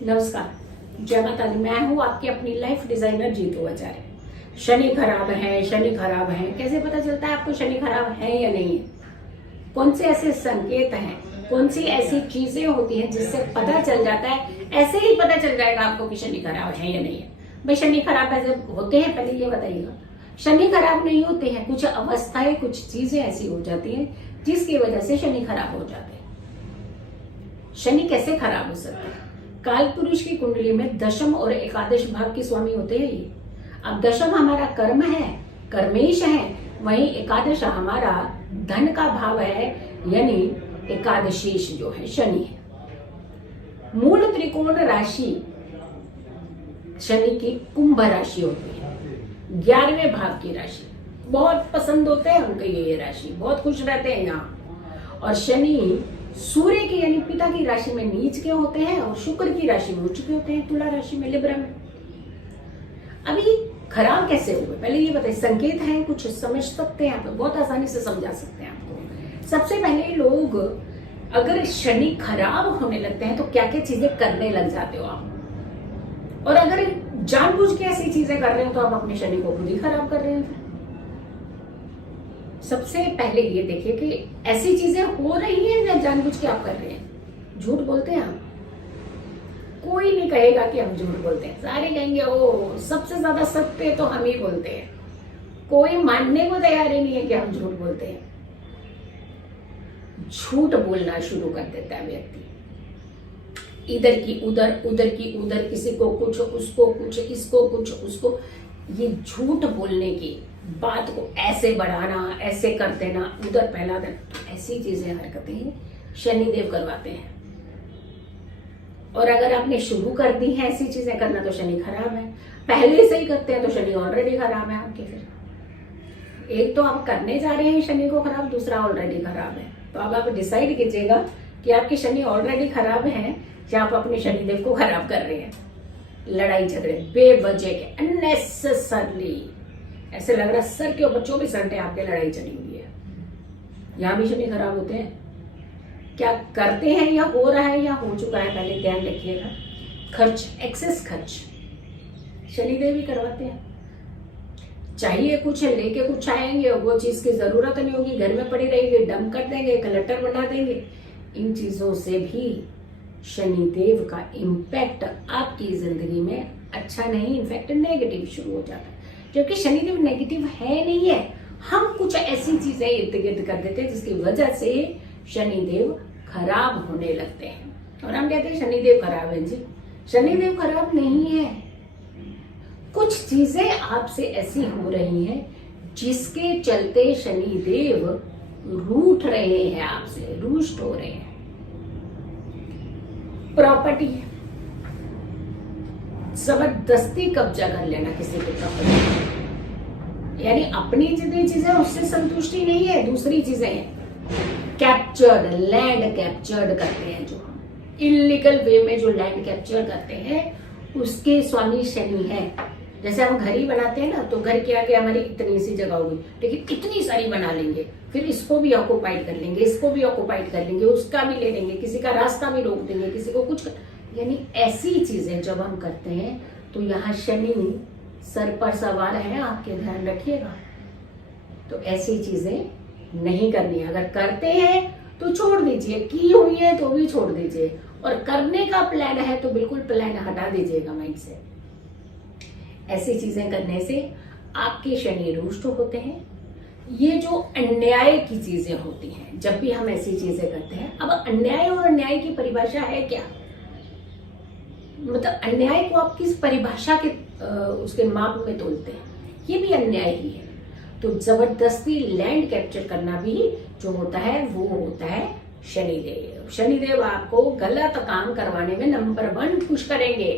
नमस्कार, जय माता दी। मैं हूँ आपकी अपनी लाइफ डिजाइनर जीतू आचार्य। शनि खराब है, शनि खराब है, कैसे पता चलता है आपको शनि खराब है या नहीं है? कौन से ऐसे संकेत हैं, कौन सी ऐसी चीजें होती हैं जिससे पता चल जाता है? ऐसे ही पता चल जाएगा आपको कि शनि खराब है या नहीं है। भाई शनि खराब ऐसे होते हैं, पहले ये बताइएगा। शनि खराब नहीं होते हैं, कुछ अवस्थाएं, कुछ चीजें ऐसी हो जाती हैं जिसकी वजह से शनि खराब हो जाते हैं। शनि कैसे खराब हो सकता है? काल पुरुष की कुंडली में दशम और एकादश भाव के स्वामी होते हैं ये। अब दशम हमारा कर्म है, कर्मेश है, वहीं एकादश हमारा धन का भाव है, यानी एकादशीश जो है शनि है। मूल त्रिकोण राशि शनि की कुंभ राशि होती है, 11वें भाव की राशि। बहुत पसंद होते हैं उनके ये राशि, बहुत खुश रहते हैं यहाँ। और शनि सूर्य की यानी पिता की राशि में नीच के होते हैं और शुक्र की राशि में उच्च के होते हैं, तुला राशि में, लिब्रा में। अभी खराब कैसे हुए पहले ये बताइए। संकेत है, कुछ समझ सकते हैं आप, बहुत आसानी से समझा सकते हैं आपको। सबसे पहले लोग अगर शनि खराब होने लगते हैं तो क्या क्या चीजें करने लग जाते हो आप, और अगर जानबूझ के ऐसी चीजें कर रहे हो तो आप अपने शनि को खुद ही खराब कर रहे हैं। सबसे पहले ये देखिए कि ऐसी चीजें हो रही हैं या जानबूझ के आप कर रहे हैं। झूठ बोलते हैं आप, कोई नहीं कहेगा कि हम झूठ बोलते हैं, सारे कहेंगे ओ सबसे ज्यादा सत्य तो हम ही बोलते हैं। कोई मानने को तैयार ही नहीं है कि हम झूठ बोलते हैं। झूठ बोलना शुरू कर देता है व्यक्ति, इधर की उधर, उधर की उधर, किसी को कुछ, उसको कुछ, इसको कुछ, उसको। ये झूठ बोलने की बात को ऐसे बढ़ाना, ऐसे कर देना, उधर फैला देना, ऐसी चीजें, हरकतें शनिदेव करवाते हैं। और अगर आपने शुरू कर दी है ऐसी चीजें करना तो शनि खराब है। पहले से ही करते हैं तो शनि ऑलरेडी खराब है आपके। फिर एक तो आप करने जा रहे हैं शनि को खराब, दूसरा ऑलरेडी खराब है। तो अब आप डिसाइड कीजिएगा कि आपके शनि ऑलरेडी खराब है या आप अपने शनिदेव को खराब कर रहे हैं। लड़ाई झगड़े बेवजह के, अननेसेसरली, ऐसे लग रहा है सर के ऊपर 24 घंटे आपके लड़ाई चली हुई है। यहां भी शनि खराब होते हैं। क्या करते हैं या हो रहा है या हो चुका है, पहले ध्यान रखिएगा। खर्च, एक्सेस खर्च शनिदेव ही करवाते हैं। चाहिए कुछ है, लेके कुछ आएंगे, वो चीज की जरूरत नहीं होगी, घर में पड़ी रहेगी, डंप कर देंगे, क्लटर बना देंगे। इन चीजों से भी शनिदेव का इम्पैक्ट आपकी जिंदगी में अच्छा नहीं, इनफैक्ट नेगेटिव शुरू हो जाता है। जबकि शनिदेव नेगेटिव है नहीं है, हम कुछ ऐसी चीजें इर्द गिर्द कर देते हैं जिसकी वजह से शनिदेव खराब होने लगते हैं। और हम कहते हैं शनिदेव खराब है। जी शनिदेव खराब नहीं है, कुछ चीजें आपसे ऐसी हो रही हैं जिसके चलते शनिदेव रूठ रहे हैं, आपसे रुष्ट हो रहे हैं। प्रॉपर्टी, जबरदस्ती कब्जा कर लेना किसी की प्रॉपर्टी, यानी अपनी जितनी चीजें उससे संतुष्टि नहीं है, दूसरी चीजें हैं। कैप्चर्ड, लैंड कैप्चर्ड करते हैं, जो इलीगल वे में जो लैंड कैप्चर करते हैं उसके स्वामी शनि है। जैसे हम घर ही बनाते हैं ना, तो घर के आगे हमारी इतनी सी जगह होगी, लेकिन इतनी सारी बना लेंगे, फिर इसको भी ऑक्युपाइड कर लेंगे, इसको भी ऑक्युपाइड कर लेंगे, उसका भी ले लेंगे, किसी का रास्ता भी रोक देंगे, किसी को कुछ, यानी ऐसी चीजें जब हम करते हैं तो यहाँ शनि सर पर सवार है, आपके ध्यान रखिएगा। तो ऐसी चीजें नहीं करनी है। अगर करते हैं तो छोड़ दीजिए, की हुई है तो भी छोड़ दीजिए, और करने का प्लान है तो बिल्कुल प्लान हटा दीजिएगा माइंड से। ऐसी चीजें करने से आपके शनि रुष्ट होते हैं। ये जो अन्याय की चीजें होती हैं, जब भी हम ऐसी चीजें करते हैं, अब अन्याय और अन्याय की परिभाषा है क्या, मतलब अन्याय को आप किस परिभाषा के उसके माप में तोलते हैं, ये भी अन्याय ही है। तो जबरदस्ती लैंड कैप्चर करना भी जो होता है वो होता है शनिदेव। शनिदेव आपको गलत काम करवाने में नंबर 1 पुश करेंगे,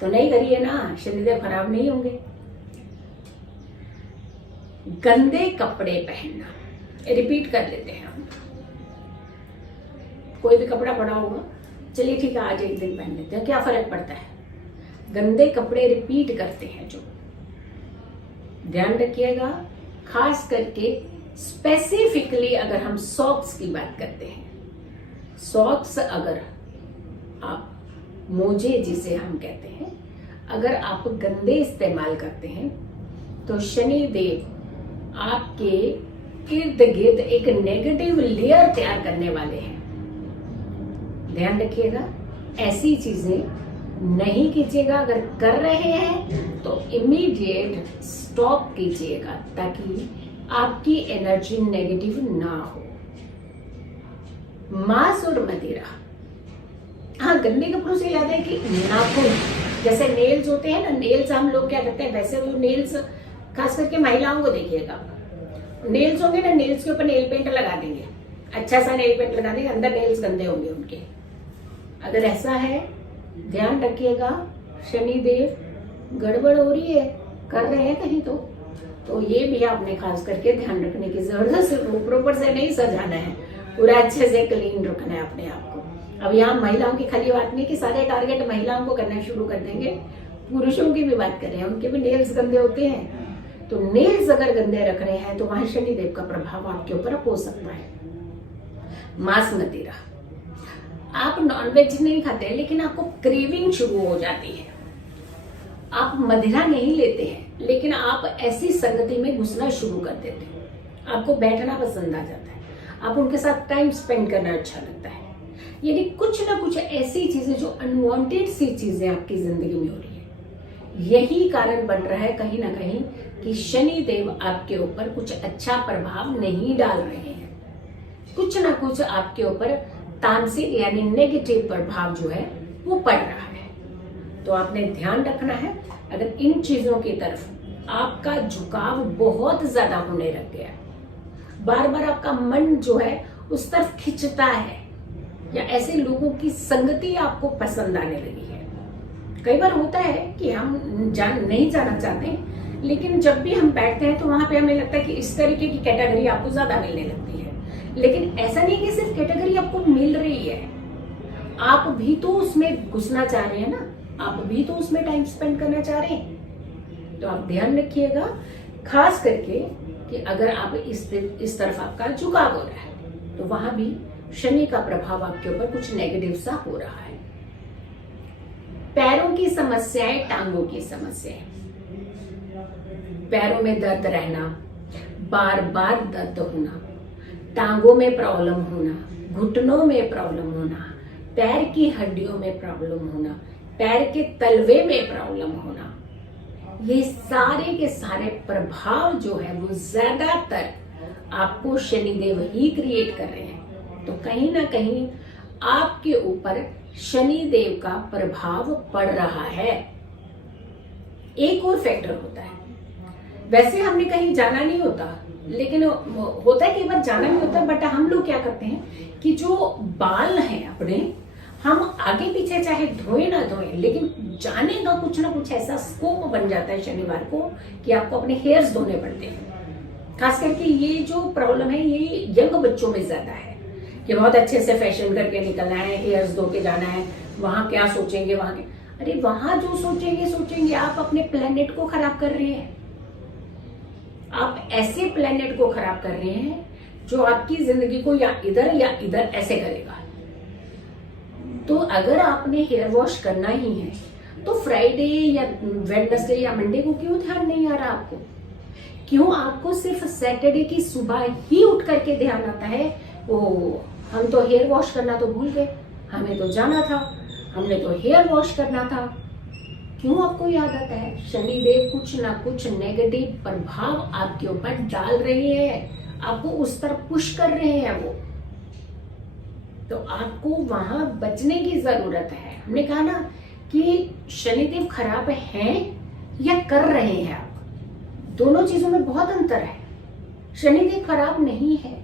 तो नहीं करिए ना, शनिदेव खराब नहीं होंगे। गंदे कपड़े पहनना, रिपीट कर लेते हैं हम। कोई भी कपड़ा पड़ा होगा, चलिए ठीक है आज एक दिन पहन लेते हैं, क्या फर्क पड़ता है। गंदे कपड़े रिपीट करते हैं जो, ध्यान रखिएगा। खास करके स्पेसिफिकली अगर हम सॉक्स की बात करते हैं, सॉक्स अगर आप मोजे जिसे हम कहते हैं, अगर आप गंदे इस्तेमाल करते हैं तो शनि देव आपके इर्द गिर्द एक नेगेटिव लेयर तैयार करने वाले हैं। ध्यान रखिएगा, ऐसी चीजें नहीं कीजिएगा। अगर कर रहे हैं तो इमीडिएट स्टॉप कीजिएगा ताकि आपकी एनर्जी नेगेटिव ना हो। मांस और मदिरा, हाँ, गंदे कपड़ों से याद है कि नाखून, जैसे नेल्स होते हैं ना, नेल्स हम लोग क्या करते हैं, वैसे वो नेल्स खास करके महिलाओं को देखिएगा, नेल्स होंगे ना, नेल्स के ऊपर नेल पेंट लगा देंगे, अच्छा सा नेल पेंट लगा देंगे, अंदर नेल्स गंदे होंगे उनके। अगर ऐसा है, ध्यान रखिएगा, शनि देव गड़बड़ हो रही है, कर रहे हैं कहीं तो ये भी आपने खास करके ध्यान रखने की जरूरत है। सिर्फ ऊपर से नहीं सजाना है, पूरा अच्छे से क्लीन रखना है अपने आप को। अब यहाँ महिलाओं की खाली बात नहीं कि सारे टारगेट महिलाओं को करना शुरू कर देंगे, पुरुषों की भी बात कर रहे हैं, उनके भी नेल्स गंदे होते हैं। तो नेल्स अगर गंदे रख रहे हैं तो वहां शनि देव का प्रभाव आपके ऊपर हो सकता है। मांस मदिरा, आप नॉनवेज नहीं खाते लेकिन आपको क्रेविंग शुरू हो जाती है, आप मदिरा नहीं लेते हैं लेकिन आप ऐसी संगति में घुसना शुरू कर देते हैं, आपको बैठना पसंद आ जाता है, आप उनके साथ टाइम स्पेंड करना अच्छा लगता है। यानी कुछ ना कुछ ऐसी चीजें जो अनवांटेड सी चीजें आपकी जिंदगी में हो रही है, यही कारण बन रहा है कहीं ना कहीं कि शनि देव आपके ऊपर कुछ अच्छा प्रभाव नहीं डाल रहे हैं, कुछ ना कुछ आपके ऊपर तामसिक यानी नेगेटिव प्रभाव जो है वो पड़ रहा है। तो आपने ध्यान रखना है, अगर इन चीजों की तरफ आपका झुकाव बहुत ज्यादा होने लग गया, बार बार आपका मन जो है उस तरफ खिंचता है, या ऐसे लोगों की संगति आपको पसंद आने लगी है। कई बार होता है कि हम नहीं जाना चाहते, लेकिन जब भी हम बैठते हैं तो वहां पे हमें लगता है कि इस तरीके की कैटेगरी आपको ज्यादा मिलने लगती है। लेकिन ऐसा नहीं कि सिर्फ कैटेगरी आपको मिल रही है, आप भी तो उसमें घुसना चाह रहे हैं ना, आप भी तो उसमें टाइम स्पेंड करना चाह रहे हैं। तो आप ध्यान रखिएगा, खास करके कि अगर आप इस तरफ आपका झुकाव हो रहा है तो वहां भी शनि का प्रभाव आपके ऊपर कुछ नेगेटिव सा हो रहा है। पैरों की समस्याएं, टांगों की समस्याएं, पैरों में दर्द रहना, बार बार दर्द होना, टांगों में प्रॉब्लम होना, घुटनों में प्रॉब्लम होना, पैर की हड्डियों में प्रॉब्लम होना, पैर के तलवे में प्रॉब्लम होना, ये सारे के सारे प्रभाव जो है वो ज्यादातर आपको शनिदेव ही क्रिएट कर रहे हैं। तो कहीं ना कहीं आपके ऊपर शनिदेव का प्रभाव पड़ रहा है। एक और फैक्टर होता है, वैसे हमने कहीं जाना नहीं होता, लेकिन होता है, कई बार जाना नहीं होता, बट हम लोग क्या करते हैं कि जो बाल हैं अपने, हम आगे पीछे चाहे धोए ना धोए, लेकिन जाने का कुछ ना कुछ ऐसा स्कोप बन जाता है शनिवार को कि आपको अपने हेयर्स धोने पड़ते हैं। खास करके ये जो प्रॉब्लम है ये यंग बच्चों में ज्यादा है कि बहुत अच्छे से फैशन करके निकलना है, हेयर्स धो के जाना है, वहां क्या सोचेंगे, वहां के, अरे वहां जो सोचेंगे आप अपने प्लेनेट को खराब कर रहे हैं। आप ऐसे प्लेनेट को खराब कर रहे हैं जो आपकी जिंदगी को या इधर ऐसे करेगा। तो अगर आपने हेयर वॉश करना ही है तो फ्राइडे या वेडनेसडे या मंडे को क्यों ध्यान नहीं आ रहा आपको? क्यों आपको सिर्फ सैटरडे की सुबह ही उठ करके ध्यान आता है, ओ हम तो हेयर वॉश करना तो भूल गए, हमें तो जाना था, हमने तो हेयर वॉश करना था। क्यों आपको याद आता है? शनिदेव कुछ ना कुछ नेगेटिव प्रभाव आपके ऊपर डाल रहे हैं, आपको उस तरफ पुश कर रहे हैं वो। तो आपको वहां बचने की जरूरत है। हमने कहा ना कि शनिदेव खराब हैं या कर रहे हैं आप, दोनों चीजों में बहुत अंतर है। शनिदेव खराब नहीं है,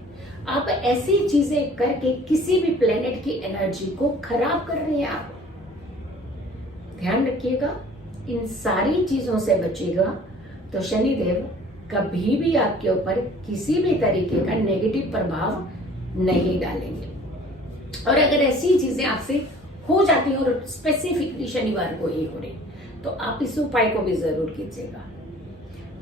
आप ऐसी चीजें करके किसी भी प्लेनेट की एनर्जी को खराब कर रहे हैं आप। ध्यान रखिएगा, इन सारी चीजों से बचिएगा तो शनिदेव कभी भी आपके ऊपर किसी भी तरीके का नेगेटिव प्रभाव नहीं डालेंगे। और अगर ऐसी चीजें आपसे हो जाती हैं और स्पेसिफिकली शनिवार को ही हो रही, तो आप इस उपाय को भी जरूर कीजिएगा।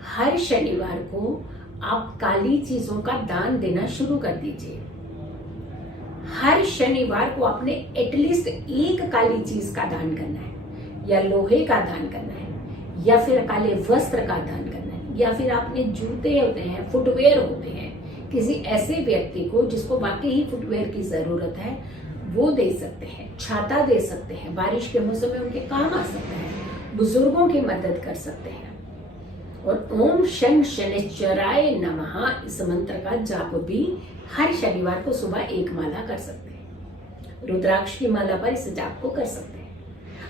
हर शनिवार को आप काली चीजों का दान देना शुरू कर दीजिए। हर शनिवार को आपने एटलीस्ट एक काली चीज का दान करना है, या लोहे का दान करना है, या फिर काले वस्त्र का दान करना है, या फिर आपने जूते होते हैं, फुटवेयर होते हैं, किसी ऐसे व्यक्ति को जिसको वाकई ही फुटवेयर की जरूरत है वो दे सकते हैं, छाता दे सकते हैं, बारिश के मौसम में उनके काम आ सकते हैं, बुजुर्गों की मदद कर सकते हैं। और ओम शं शनिश्चराय नमः इस मंत्र का जाप भी हर शनिवार को सुबह एक माला कर सकते हैं। रुद्राक्ष की माला पर इस जाप को कर सकते हैं।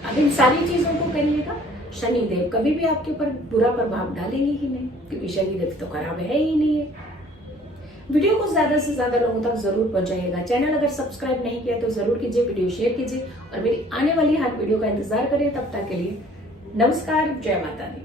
अब इन सारी चीजों को करिएगा, शनिदेव कभी भी आपके ऊपर बुरा प्रभाव डालेंगे ही नहीं, क्योंकि शनिदेव तो खराब है ही नहीं है। वीडियो को ज्यादा से ज्यादा लोगों तक जरूर पहुंचाइएगा। चैनल अगर सब्सक्राइब नहीं किया तो जरूर कीजिए, वीडियो शेयर कीजिए और मेरी आने वाली हर वीडियो का इंतजार करिए। तब तक के लिए नमस्कार, जय माता दी।